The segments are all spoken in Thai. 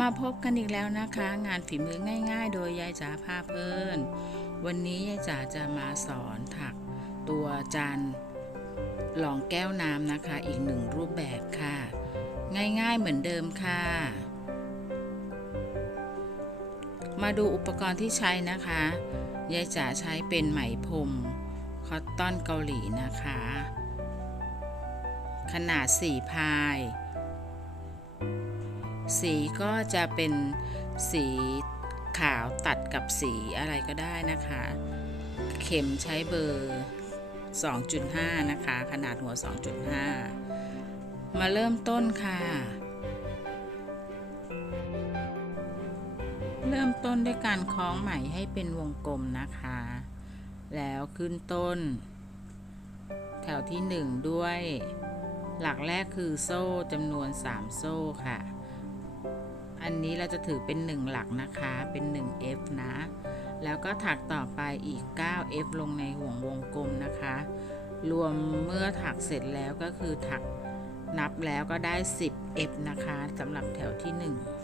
มาพบกันอีกแล้วนะคะ งานฝีมือง่าย ๆ โดยยายจ๋าพาเพลิน วันนี้ยายจ๋าจะมาสอนถักตัวจานหลองแก้วน้ำนะคะอีกหนึ่งรูปแบบค่ะ ง่ายๆเหมือนเดิมค่ะ มาดูอุปกรณ์ที่ใช้นะคะยายจ๋าใช้เป็นไหมพรมคอตตอนเกาหลีนะคะ ขนาด 4 พาย สีก็จะเป็นสีขาวตัดกับสีอะไรก็ได้นะคะ เข็มใช้เบอร์ 2.5 นะคะ ขนาดหัว 2.5 มาเริ่มต้นค่ะ เริ่มต้นด้วยการคล้องไหมให้เป็นวงกลมนะคะ แล้วขึ้นต้น แถวที่ 1 ด้วย หลักแรกคือโซ่จำนวน 3 โซ่ค่ะ อันนี้เราจะถือเป็น 1 หลักนะคะเป็น 1F นะ แล้วก็ถักต่อไปอีก 9F ลงในห่วงวงกลมนะคะ รวมเมื่อถักเสร็จแล้วก็คือถักนับแล้วก็ได้ 10F นะคะสำหรับแถวที่ 1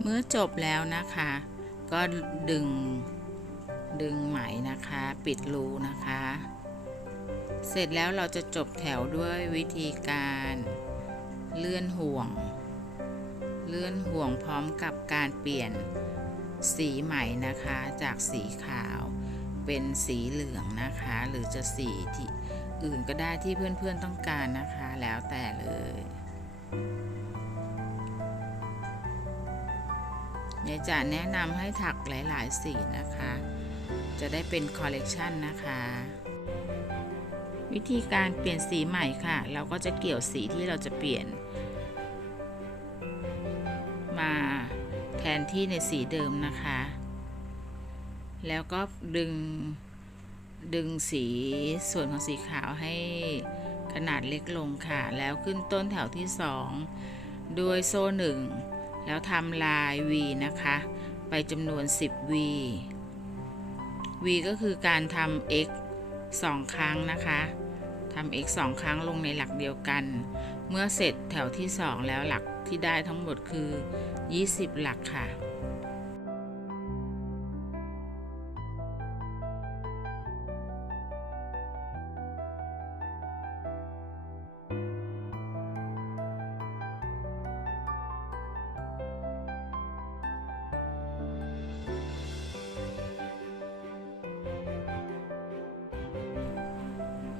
เมื่อจบแล้วนะคะ ก็ดึงดึงไหมนะคะ ปิดรูนะคะ เสร็จแล้วเราจะจบแถวด้วยวิธีการเลื่อนห่วง เลื่อนห่วงพร้อมกับการเปลี่ยนสีไหมนะคะ จากสีขาวเป็นสีเหลืองนะคะ หรือจะสีที่อื่นก็ได้ที่เพื่อนๆต้องการนะคะ แล้วแต่เลย เดี๋ยจะแนะนำให้ถักหลาย ๆ สีนะคะ จะได้เป็นคอลเลกชันนะคะ วิธีการเปลี่ยนสีใหม่ค่ะ เราก็จะเกี่ยวสีที่เราจะเปลี่ยน มาแทนที่ในสีเดิมนะคะ แล้วก็ดึงดึงสีส่วนของสีขาวให้ขนาดเล็กลงค่ะ แล้วขึ้นต้นแถวที่สองด้วยโซ่หนึ่ง แล้วทำลาย V นะคะ ไปจำนวน 10 V V ก็คือการทำ x 2 ครั้งนะคะทำ x 2 ครั้งลงในหลักเดียวกัน เมื่อเสร็จแถวที่ 2 แล้วหลักที่ได้ทั้งหมดคือ 20 หลักค่ะ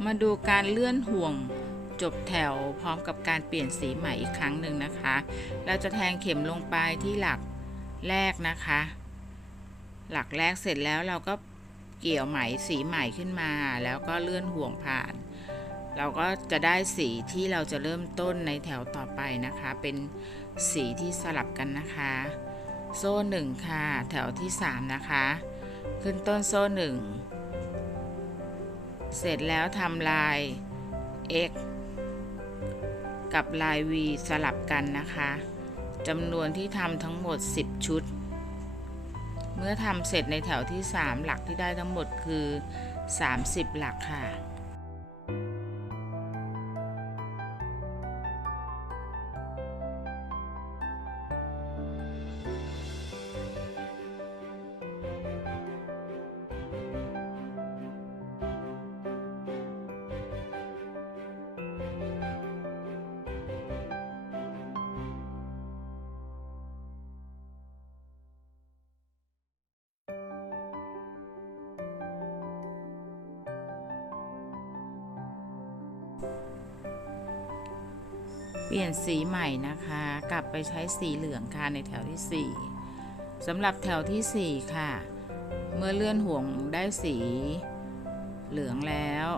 มาดูการเลื่อนห่วงจบแถวพร้อมกับการเปลี่ยนสีใหม่อีกครั้งหนึ่งนะคะ เราจะแทงเข็มลงไปที่หลักแรกนะคะ หลักแรกเสร็จแล้วเราก็เกี่ยวไหมสีใหม่ขึ้นมา แล้วก็เลื่อนห่วงผ่าน เราก็จะได้สีที่เราจะเริ่มต้นในแถวต่อไปนะคะ เป็นสีที่สลับกันนะคะ โซ่หนึ่งค่ะ แถวที่สามนะคะ ขึ้นต้นโซ่หนึ่ง เสร็จแล้วทำลาย x กับลาย v สลับกันนะคะจำนวนที่ทำทั้งหมด 10 ชุด เมื่อทำเสร็จในแถวที่ 3 หลักที่ได้ทั้งหมดคือ 30 หลักค่ะ เปลี่ยนสีใหม่นะคะ กลับไปใช้สีเหลืองค่ะในแถวที่สำหรับแถวที่ 4 ค่ะ เมื่อเลื่อนห่วงได้สีเหลืองแล้ว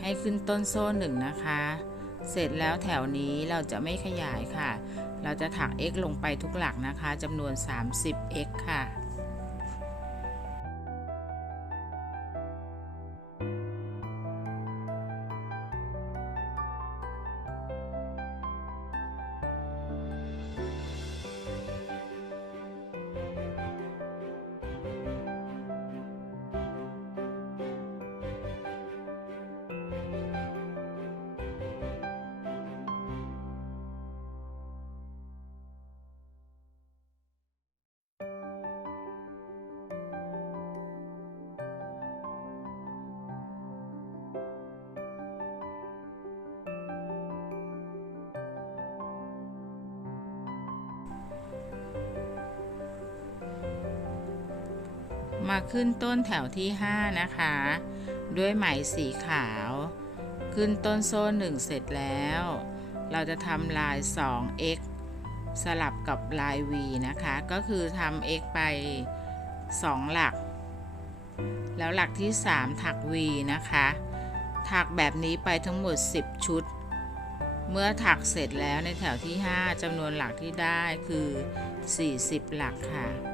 ให้ขึ้นต้นโซ่หนึ่งนะคะ เสร็จแล้วแถวนี้เราจะไม่ขยายค่ะ เราจะถัก x ลงไปทุกหลักนะคะจำนวน 30 x ค่ะ มาขึ้นต้นแถวที่ 5 นะคะ ด้วยไหมสีขาว ขึ้นต้นโซ่ 1 เสร็จแล้ว เราจะทำลาย 2x สลับกับลาย v นะคะ ก็คือทำ x ไป 2 หลัก แล้วหลักที่ 3 ถัก v นะคะ ถักแบบนี้ไปทั้งหมด 10 ชุด เมื่อถักเสร็จแล้วในแถวที่ 5จำนวนหลักที่ได้คือ 40 หลักค่ะ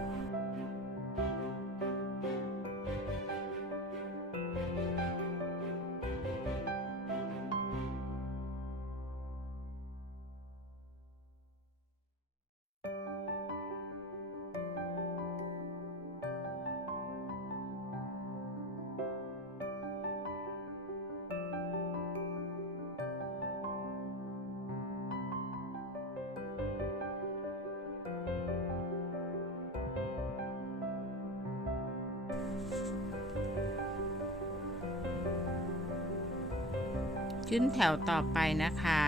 ขึ้นแถวต่อไปนะคะ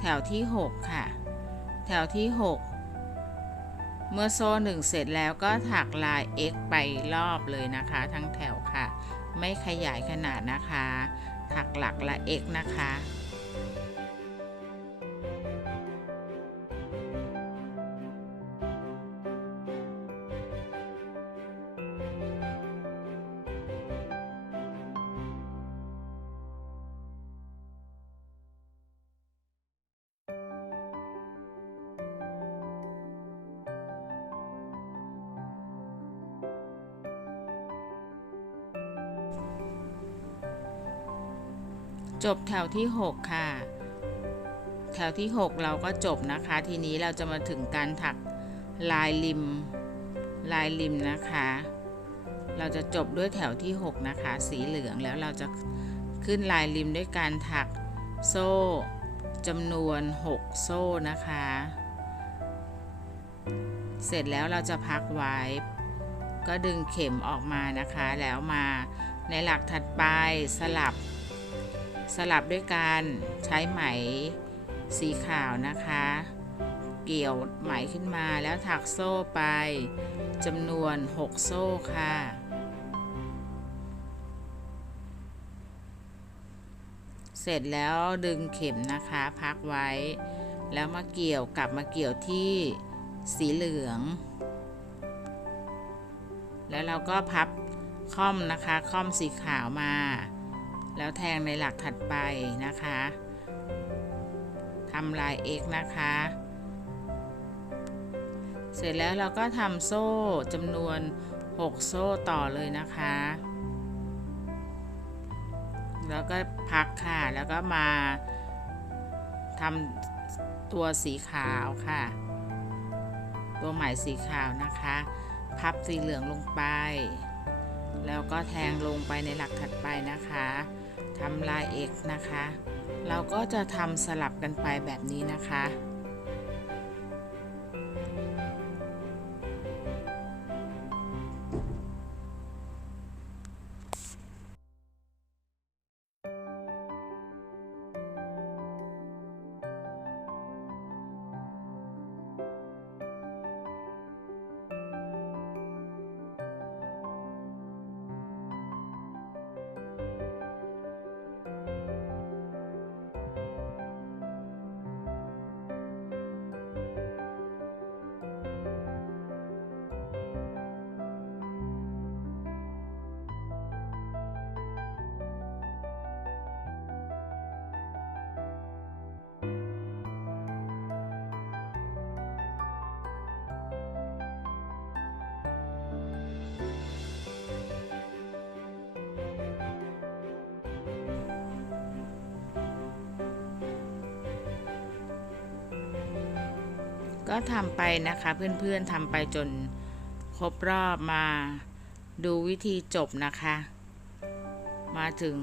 แถวที่ 6 ค่ะ แถวที่ 6 เมื่อโซ่หนึ่งเสร็จแล้วก็ถักลาย x ไปรอบเลยนะคะ ทั้งแถวค่ะ ไม่ขยายขนาดนะคะ ถักหลักละ x นะคะ จบแถวที่ 6 ค่ะ แถวที่ 6 เราก็จบนะคะ ทีนี้เราจะมาถึงการถักลายริม ลายริมนะคะ เราจะจบด้วยแถวที่ 6 นะคะ สีเหลืองแล้วเราจะขึ้นลายริมด้วยการถักโซ่จำนวน 6 โซ่นะคะ เสร็จแล้วเราจะพักไว้ ก็ดึงเข็มออกมานะคะ แล้วมาในหลักถัดไปสลับ สลับด้วยการใช้ไหมสีขาวนะคะ เกี่ยวไหมขึ้นมาแล้วถักโซ่ไปจำนวน 6 โซ่ค่ะ เสร็จแล้วดึงเข็มนะคะพักไว้ แล้วมาเกี่ยวกลับมาเกี่ยวที่สีเหลือง แล้วเราก็พับค่อมนะคะ ค่อมสีขาวมา แล้วแทงในหลักถัดไปนะคะทำลาย x นะคะ เสร็จแล้วเราก็ทำโซ่จำนวน 6 โซ่ต่อเลยนะคะ แล้วก็พักค่ะ แล้วก็มาทำตัวสีขาวค่ะ ตัวไหมสีขาวนะคะ พับสีเหลืองลงไป แล้วก็แทงลงไปในหลักถัดไปนะคะ ทำลาย x นะคะ เราก็จะทำสลับกันไปแบบนี้นะคะ ก็ทำไปนะคะเพื่อนๆทำไปจนครบรอบมาดูวิธีจบนะคะ มาถึง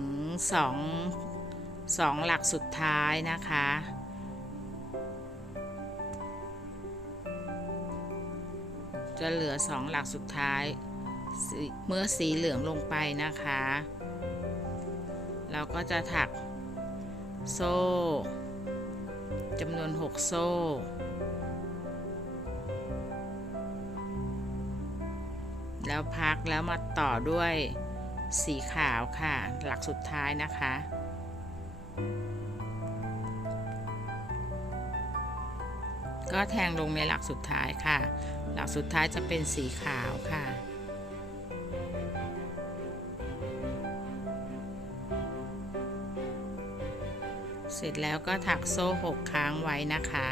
สองสองหลักสุดท้ายนะคะ จะเหลือสองหลักสุดท้าย เมื่อสีเหลืองลงไปนะคะ เราก็จะถักโซ่จำนวน 6 โซ่ แล้วพักแล้วมาต่อด้วยสีขาวค่ะ หลักสุดท้ายนะคะ ก็แทงลงในหลักสุดท้ายค่ะ หลักสุดท้ายจะเป็นสีขาวค่ะเสร็จแล้วก็ถักโซ่หกค้างไว้นะคะ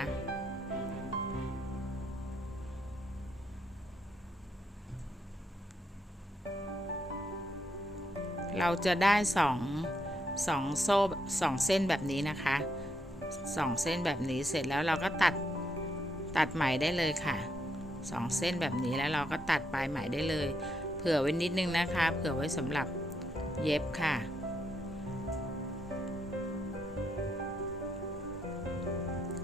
เราจะได้สองสองโซ่สองเส้นแบบนี้นะคะสองเส้นแบบนี้เสร็จแล้วเราก็ตัดตัดไหมได้เลยค่ะสองเส้นแบบนี้แล้วเราก็ตัดปลายไหมได้เลย เผื่อไว้นิดนึงนะคะ เผื่อไว้สำหรับเย็บค่ะ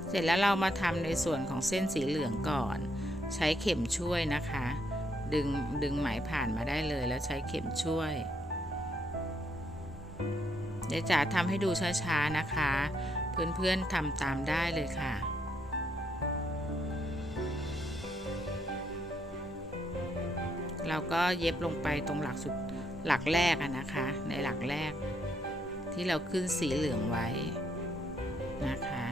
เสร็จแล้วเรามาทำในส่วนของเส้นสีเหลืองก่อน ใช้เข็มช่วยนะคะ ดึงดึงไหมผ่านมาได้เลยแล้วใช้เข็มช่วย เดี๋ยวจ๋าทำให้ดูช้าๆนะคะ เพื่อนๆทำตามได้เลยค่ะเราก็เย็บลงไปตรงหลักสุดหลักแรกนะคะ ในหลักแรก ที่เราขึ้นสีเหลืองไว้นะคะ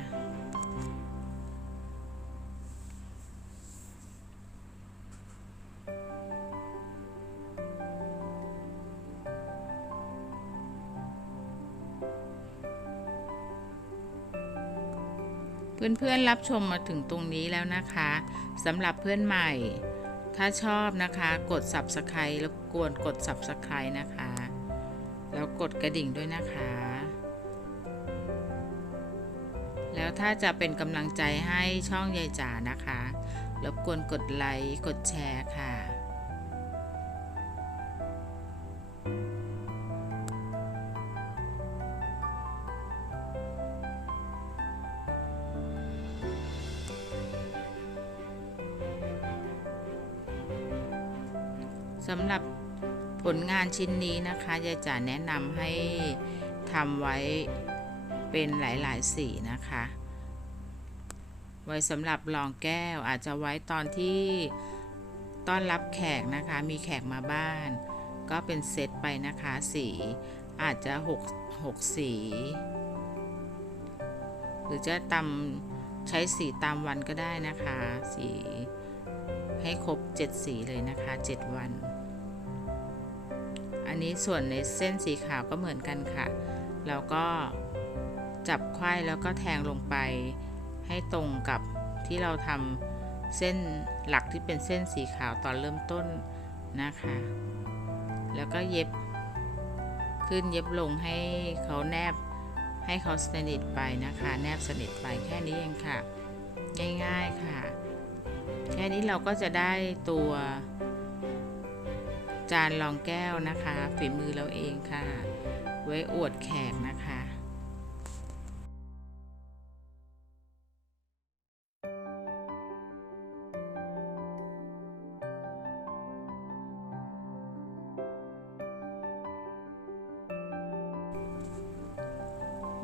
เพื่อนๆรับชมมาถึงตรงนี้แล้วนะคะสำหรับเพื่อนใหม่ ถ้าชอบนะคะกด subscribe รบกวนกด subscribe นะคะ แล้วกดกระดิ่งด้วยนะคะ แล้วถ้าจะเป็นกำลังใจให้ช่องยายจ๋านะคะรบกวนกดไลค์กดแชร์ค่ะานชิ้นนี้นะคะยายจ๋าแนะนำให้ทำไว้เป็นหลายๆสีนะคะ ไว้สำหรับรองแก้วอาจจะไว้ตอนที่ต้อนรับแขกนะคะ มีแขกมาบ้าน ก็เป็นเซตไปนะคะสีอาจจะ6 6สี หรือจะตำใช้สีตามวันก็ได้นะคะ สีให้ครบ 7 สีเลยนะคะ 7 วัน นนี้ส่วนในเส้นสีขาวก็เหมือนกันค่ะแล้วก็จับไขว้แล้วก็แทงลงไป ให้ตรงกับที่เราทำเส้นหลักที่เป็นเส้นสีขาวตอนเริ่มต้นนะคะ แล้วก็เย็บขึ้นเย็บลงให้เขาแนบให้เขาสนิทไปนะคะ แนบสนิทไปแค่นี้เองค่ะ ง่ายๆค่ะ แค่นี้เราก็จะได้ตัว จานรองแก้วนะคะ ฝีมือเราเองค่ะ ไว้อวดแขกนะคะ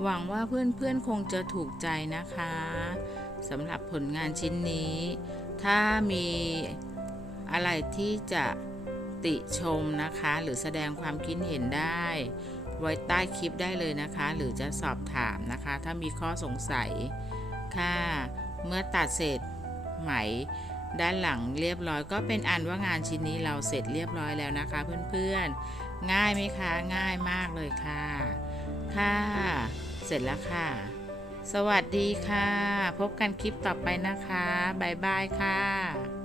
หวังว่าเพื่อนๆคงจะถูกใจนะคะสำหรับผลงานชิ้นนี้ ถ้ามีอะไรที่จะ ติชมนะคะ หรือแสดงความคิดเห็นได้ ไว้ใต้คลิปได้เลยนะคะ หรือจะสอบถามนะคะ ถ้ามีข้อสงสัยค่ะเมื่อตัดเสร็จไหมด้านหลังเรียบร้อยก็เป็นอันว่างานชิ้นนี้เราเสร็จเรียบร้อยแล้วนะคะ เพื่อนๆ ง่ายไหมคะง่ายมากเลยค่ะ ค่ะ เสร็จแล้วค่ะ สวัสดีค่ะ พบกันคลิปต่อไปนะคะ บ๊ายบายค่ะ